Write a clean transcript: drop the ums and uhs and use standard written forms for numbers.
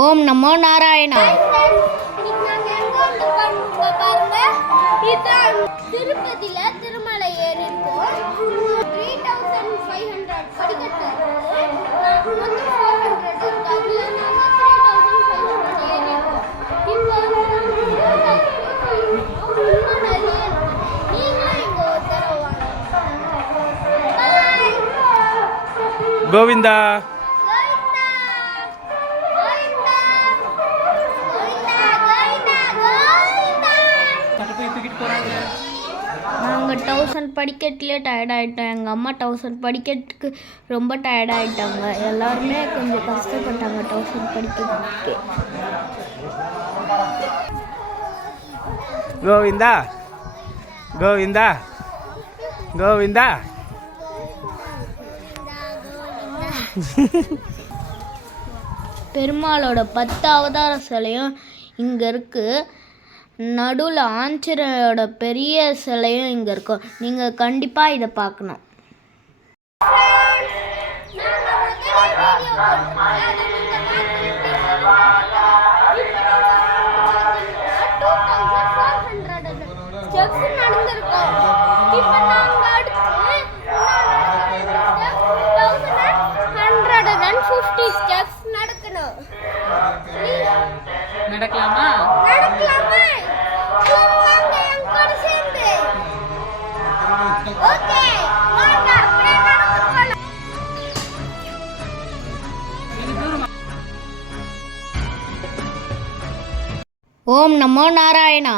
ஓம் நமோ நாராயணா. திருப்பதியில திருமலை ஏறி இருக்கோம். 3500 படிக்கட்டு மொத்தம் 400 இருக்கு. அதுல நாங்க 3500 ஏறி இருக்கோம். இப்போ இன்னும் நிறைய இருக்கு. நீங்களும் இங்க ஒரு தடவை வாங்க. கோவிந்தா நாங்கள் 1000 படிக்கட்டுலேயே டயர்ட் ஆகிட்டோம். எங்கள் அம்மா 1000 படிக்கட்டுக்கு ரொம்ப டயர்ட் ஆகிட்டாங்க. எல்லாருமே கொஞ்சம் கஷ்டப்பட்டாங்க 1000 படிக்கட்டுக்கு. கோவிந்தா கோவிந்தா கோவிந்தா. பெருமாளோட 10 அவதார சிலையும் இங்கே இருக்குது. நடுவில் ஆஞ்சநேயோட பெரிய சிலையும் இங்கே இருக்கும். நீங்கள் கண்டிப்பாக இதை பார்க்கணும். நடக்கலாமா? ஓம் நமோ நாராயணா.